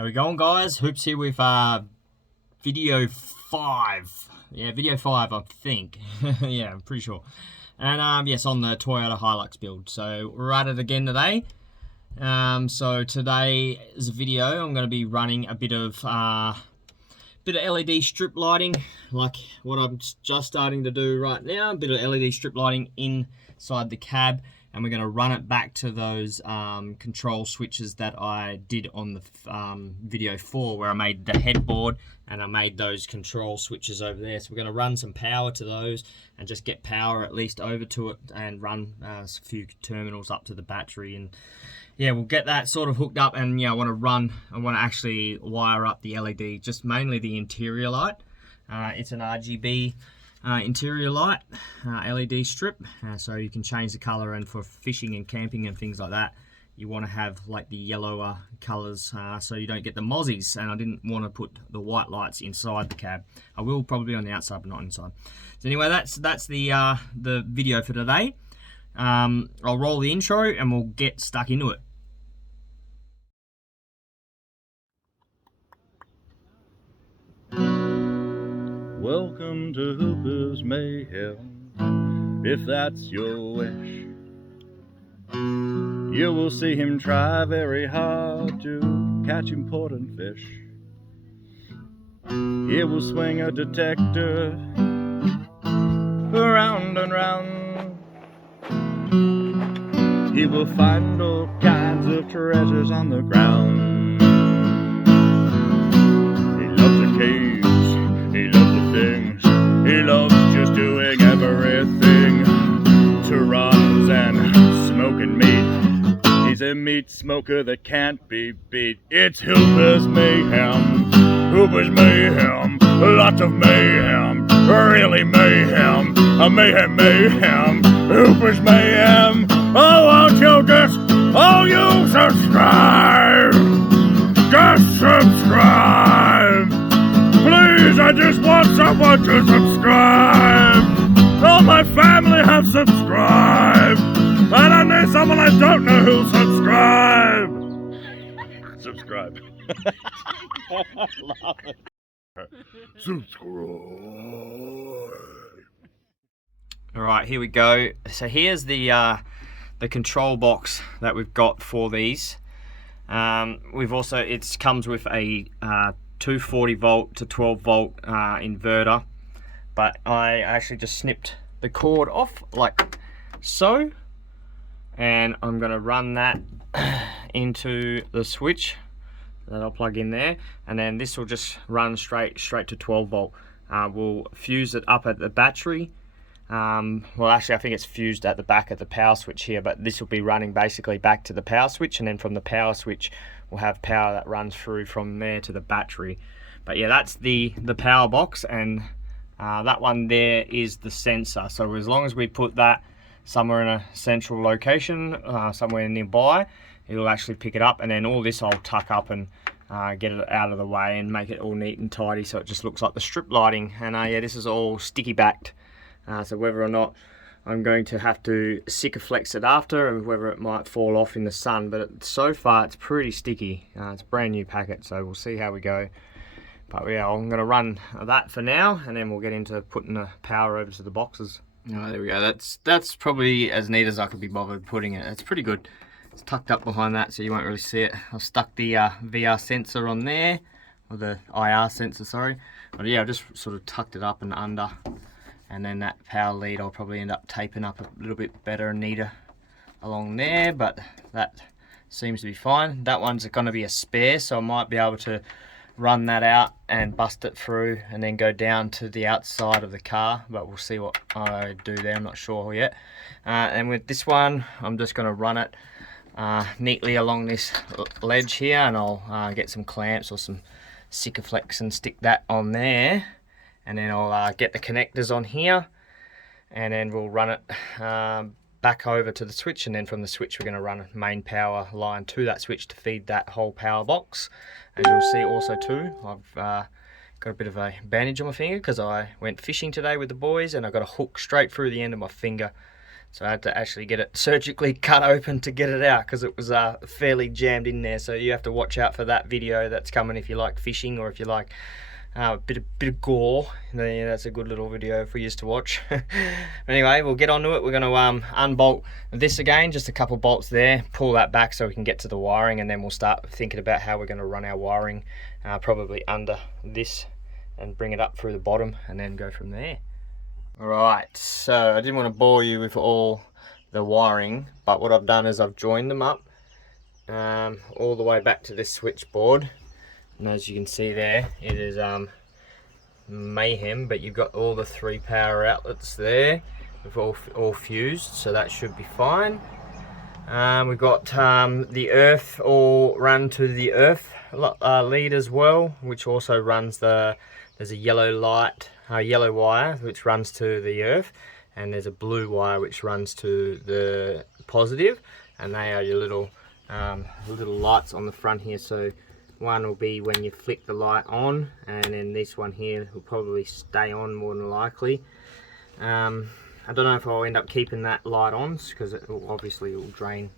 How we going, guys? Hoops here with video 5. Yeah, video 5, I think. Yeah, I'm pretty sure. And yes, on the Toyota Hilux build. So we're at it again today. So today's video, I'm going to be running a bit of LED strip lighting, like what I'm just starting to do right now. A bit of LED strip lighting inside the cab, and we're going to run it back to those control switches that I did on the video 4, where I made the headboard and I made those control switches over there. So we're going to run some power to those and just get power at least over to it, and run a few terminals up to the battery. And yeah, we'll get that sort of hooked up. And yeah, I want to actually wire up the LED, just mainly the interior light. It's an RGB interior light, LED strip, so you can change the color, and for fishing and camping and things like that, you want to have like the yellower colors, so you don't get the mozzies. And I didn't want to put the white lights inside the cab. I will probably on the outside, but not inside. So anyway, that's the video for today. I'll roll the intro and we'll get stuck into it. Welcome to Hooper's Mayhem. If that's your wish, you will see him try very hard to catch important fish. He will swing a detector around and round. He will find all kinds of treasures on the ground. He loves the caves, he loves the things, he loves just doing everything. To runs and smoking meat, he's a meat smoker that can't be beat. It's Hooper's Mayhem, Hooper's Mayhem, lots of mayhem, really mayhem, a mayhem, Hooper's Mayhem. Oh, won't you you subscribe, just subscribe, please, I just want someone to subscribe. All my family have subscribed, and I need someone I don't know who'll subscribe. Subscribe. Love it. Subscribe. All right, here we go. So here's the control box that we've got for these. We've also, it comes with a 240 volt to 12 volt inverter, but I actually just snipped the cord off like so, and I'm going to run that into the switch that I'll plug in there, and then this will just run straight to 12 volt. We'll fuse it up at the battery. Well, actually I think it's fused at the back of the power switch here, but this will be running basically back to the power switch, and then from the power switch we'll have power that runs through from there to the battery. But yeah, that's the power box, and that one there is the sensor. So as long as we put that somewhere in a central location, somewhere nearby, it'll actually pick it up. And then all this I'll tuck up and get it out of the way and make it all neat and tidy, so it just looks like the strip lighting. And yeah, this is all sticky backed, so whether or not I'm going to have to Sikaflex it after, and whether it might fall off in the sun, but so far it's pretty sticky. It's a brand new packet, so we'll see how we go. But yeah, I'm going to run that for now, and then we'll get into putting the power over to the boxes. Oh, there we go. That's probably as neat as I could be bothered putting it. It's pretty good. It's tucked up behind that, so you won't really see it. I've stuck the VR sensor on there, or the IR sensor, sorry. But yeah, I just sort of tucked it up and under, and then that power lead I'll probably end up taping up a little bit better and neater along there, but that seems to be fine. That one's going to be a spare, so I might be able to run that out and bust it through and then go down to the outside of the car, but we'll see what I do there. I'm not sure yet. And with this one, I'm just going to run it neatly along this ledge here, and I'll get some clamps or some Sikaflex and stick that on there, and then I'll get the connectors on here, and then we'll run it back over to the switch, and then from the switch we're going to run a main power line to that switch to feed that whole power box. As you'll see also too, I've got a bit of a bandage on my finger because I went fishing today with the boys, and I got a hook straight through the end of my finger. So I had to actually get it surgically cut open to get it out because it was fairly jammed in there. So you have to watch out for that video that's coming if you like fishing, or if you like a bit of gore. Then, yeah, that's a good little video for you to watch. Anyway, we'll get on to it. We're going to unbolt this again, just a couple bolts there, pull that back so we can get to the wiring, and then we'll start thinking about how we're going to run our wiring, probably under this and bring it up through the bottom and then go from there. Alright, so I didn't want to bore you with all the wiring, but what I've done is I've joined them up all the way back to this switchboard. And as you can see there, it is Mayhem, but you've got all the 3 power outlets there with all fused, so that should be fine. We've got the earth all run to the earth lead as well, which also runs there's a yellow wire which runs to the earth, and there's a blue wire which runs to the positive, and they are your little lights on the front here. So one will be when you flick the light on, and then this one here will probably stay on more than likely. I don't know if I'll end up keeping that light on because it will obviously drain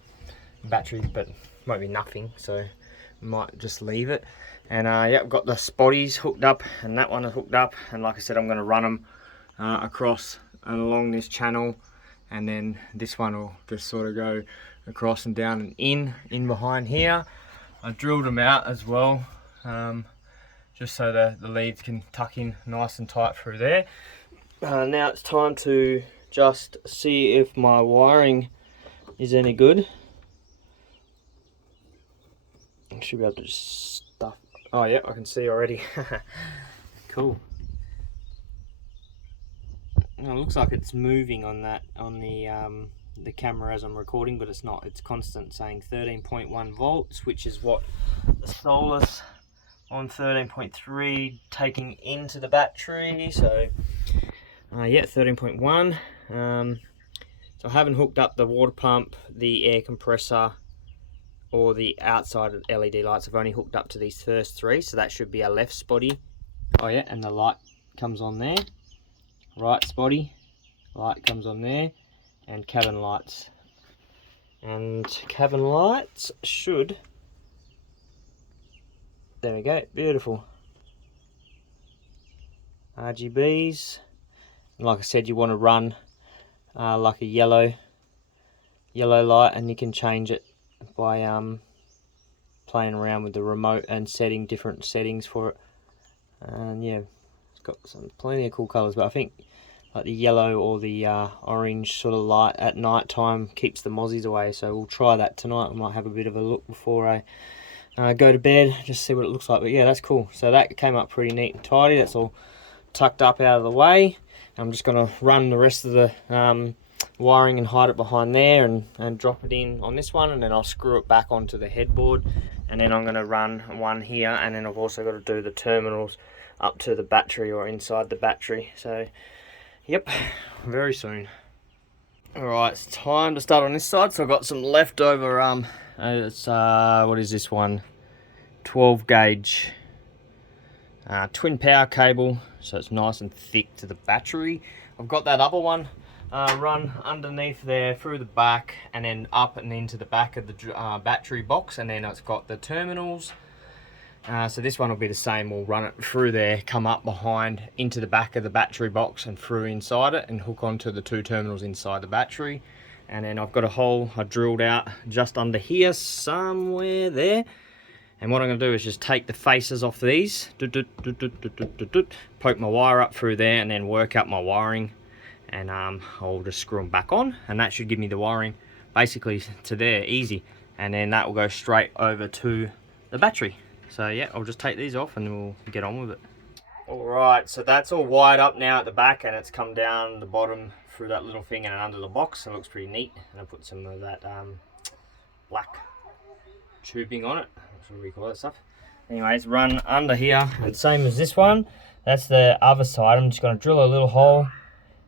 batteries, but won't be nothing, so might just leave it. And yeah, I've got the spotties hooked up, and that one is hooked up, and like I said, I'm going to run them across and along this channel, and then this one will just sort of go across and down and in behind here. I drilled them out as well, just so the leads can tuck in nice and tight through there. Now it's time to just see if my wiring is any good. I should be able to just stuff. Oh yeah, I can see already. Cool. It looks like it's moving on the camera as I'm recording, but it's not. It's constant, saying 13.1 volts, which is what the solar's on 13.3 taking into the battery. So yeah, 13.1. So I haven't hooked up the water pump, the air compressor, or the outside LED lights. I've only hooked up to these first 3, so that should be our left spotty. Oh yeah, and the light comes on there. Right spotty, light comes on there, and cabin lights. And cabin lights should, there we go, beautiful. RGBs. And like I said, you want to run like a yellow light, and you can change it by playing around with the remote and setting different settings for it. And yeah, it's got plenty of cool colors, but I think like the yellow or the orange sort of light at night time keeps the mozzies away, so we'll try that tonight. I might have a bit of a look before I go to bed, just see what it looks like. But yeah, that's cool. So that came up pretty neat and tidy. That's all tucked up out of the way. I'm just going to run the rest of the wiring and hide it behind there, and drop it in on this one, and then I'll screw it back onto the headboard, and then I'm going to run one here, and then I've also got to do the terminals up to the battery or inside the battery. So yep, very soon. Alright, it's time to start on this side. So I've got some leftover it's what is this one, 12 gauge twin power cable, so it's nice and thick to the battery. I've got that other one run underneath there through the back, and then up and into the back of the battery box, and then it's got the terminals. So this one will be the same. We'll run it through there, come up behind into the back of the battery box and through inside it, and hook onto the 2 terminals inside the battery. And then I've got a hole I drilled out just under here somewhere there, and what I'm going to do is just take the faces off these, poke my wire up through there, and then work out my wiring, and I'll just screw them back on, and that should give me the wiring basically to there, easy. And then that will go straight over to the battery. So yeah, I'll just take these off and we'll get on with it. Alright, so that's all wired up now at the back, and it's come down the bottom through that little thing and under the box. It looks pretty neat, and I put some of that black tubing on it. What do we call that stuff? Anyways, run under here, and same as this one, that's the other side. I'm just going to drill a little hole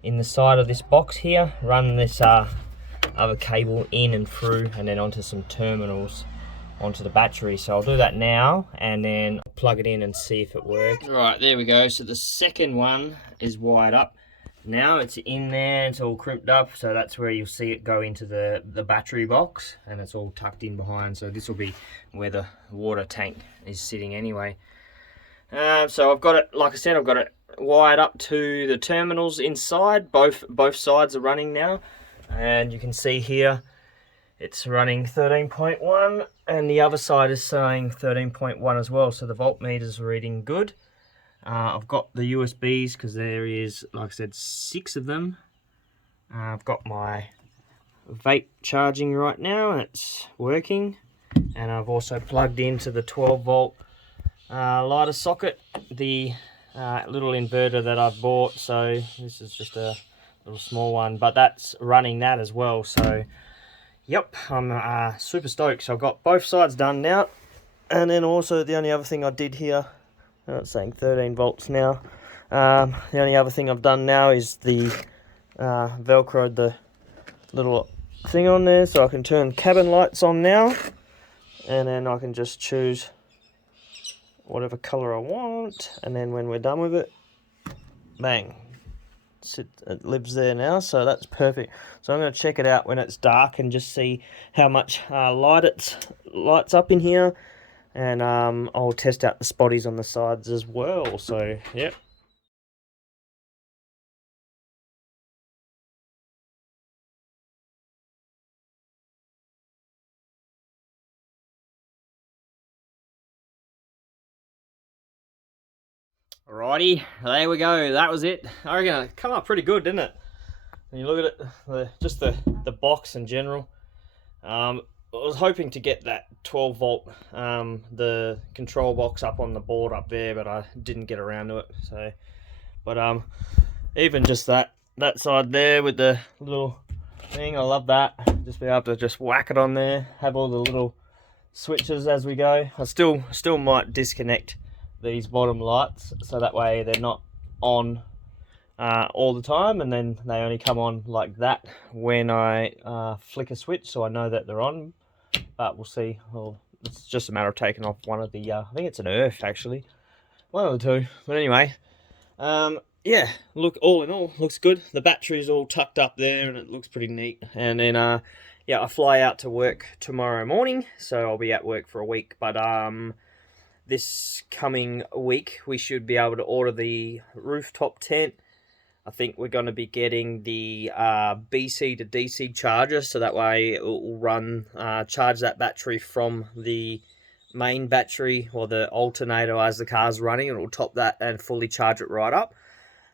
in the side of this box here, run this other cable in and through, and then onto some terminals onto the battery. So I'll do that now, and then plug it in and see if it works. Right, there we go. So the second one is wired up, now. It's in there, it's all crimped up, so that's where you'll see it go into the battery box, and it's all tucked in behind. So this will be where the water tank is sitting anyway. So I've got it, like I said, I've got it wired up to the terminals inside. Both sides are running now, and you can see here it's running 13.1, and the other side is saying 13.1 as well, so the voltmeter's reading good. I've got the USBs because there is, like I said, 6 of them. I've got my vape charging right now and it's working, and I've also plugged into the 12 volt lighter socket, the little inverter that I've bought. So this is just a little small one, but that's running that as well. So yep, I'm super stoked. So I've got both sides done now, and then also the only other thing I did here, it's saying 13 volts now. The only other thing I've done now is the velcroed the little thing on there, so I can turn cabin lights on now, and then I can just choose whatever color I want, and then when we're done with it, bang, it lives there now. So that's perfect. So I'm going to check it out when it's dark and just see how much lights up in here, and I'll test out the spotties on the sides as well. So yep. Alrighty, there we go. That was it. I reckon it come up pretty good, didn't it? When you look at it, just the box in general. I was hoping to get that 12 volt, the control box up on the board up there, but I didn't get around to it. So, but even just that side there with the little thing, I love that. Just be able to just whack it on there, have all the little switches as we go. I still might disconnect these bottom lights so that way they're not on all the time, and then they only come on like that when I flick a switch, so I know that they're on. But we'll see. Well, it's just a matter of taking off one of the I think it's an earth actually, one of the two. But anyway, yeah, look, all in all, looks good. The battery's all tucked up there and it looks pretty neat. And then yeah, I fly out to work tomorrow morning, so I'll be at work for a week. But this coming week we should be able to order the rooftop tent. I think we're going to be getting the BC to DC charger, so that way it will run, charge that battery from the main battery or the alternator as the car's running. It will top that and fully charge it right up.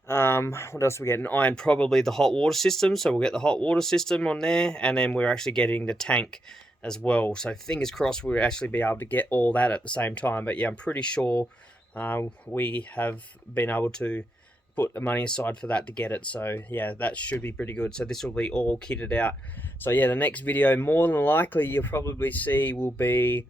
What else are we getting? And probably the hot water system, so we'll get the hot water system on there, and then we're actually getting the tank as well. So fingers crossed we'll actually be able to get all that at the same time. But yeah, I'm pretty sure we have been able to put the money aside for that to get it. So yeah, that should be pretty good. So this will be all kitted out. So yeah, the next video more than likely you'll probably see will be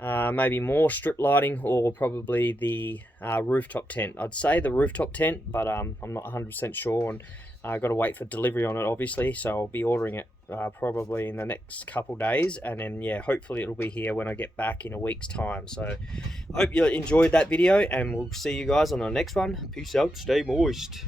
maybe more strip lighting, or probably the rooftop tent. I'd say the rooftop tent, but I'm not 100% sure, and I've got to wait for delivery on it obviously, so I'll be ordering it probably in the next couple days, and then yeah, hopefully it'll be here when I get back in a week's time. So I hope you enjoyed that video, and we'll see you guys on the next one. Peace out, stay moist.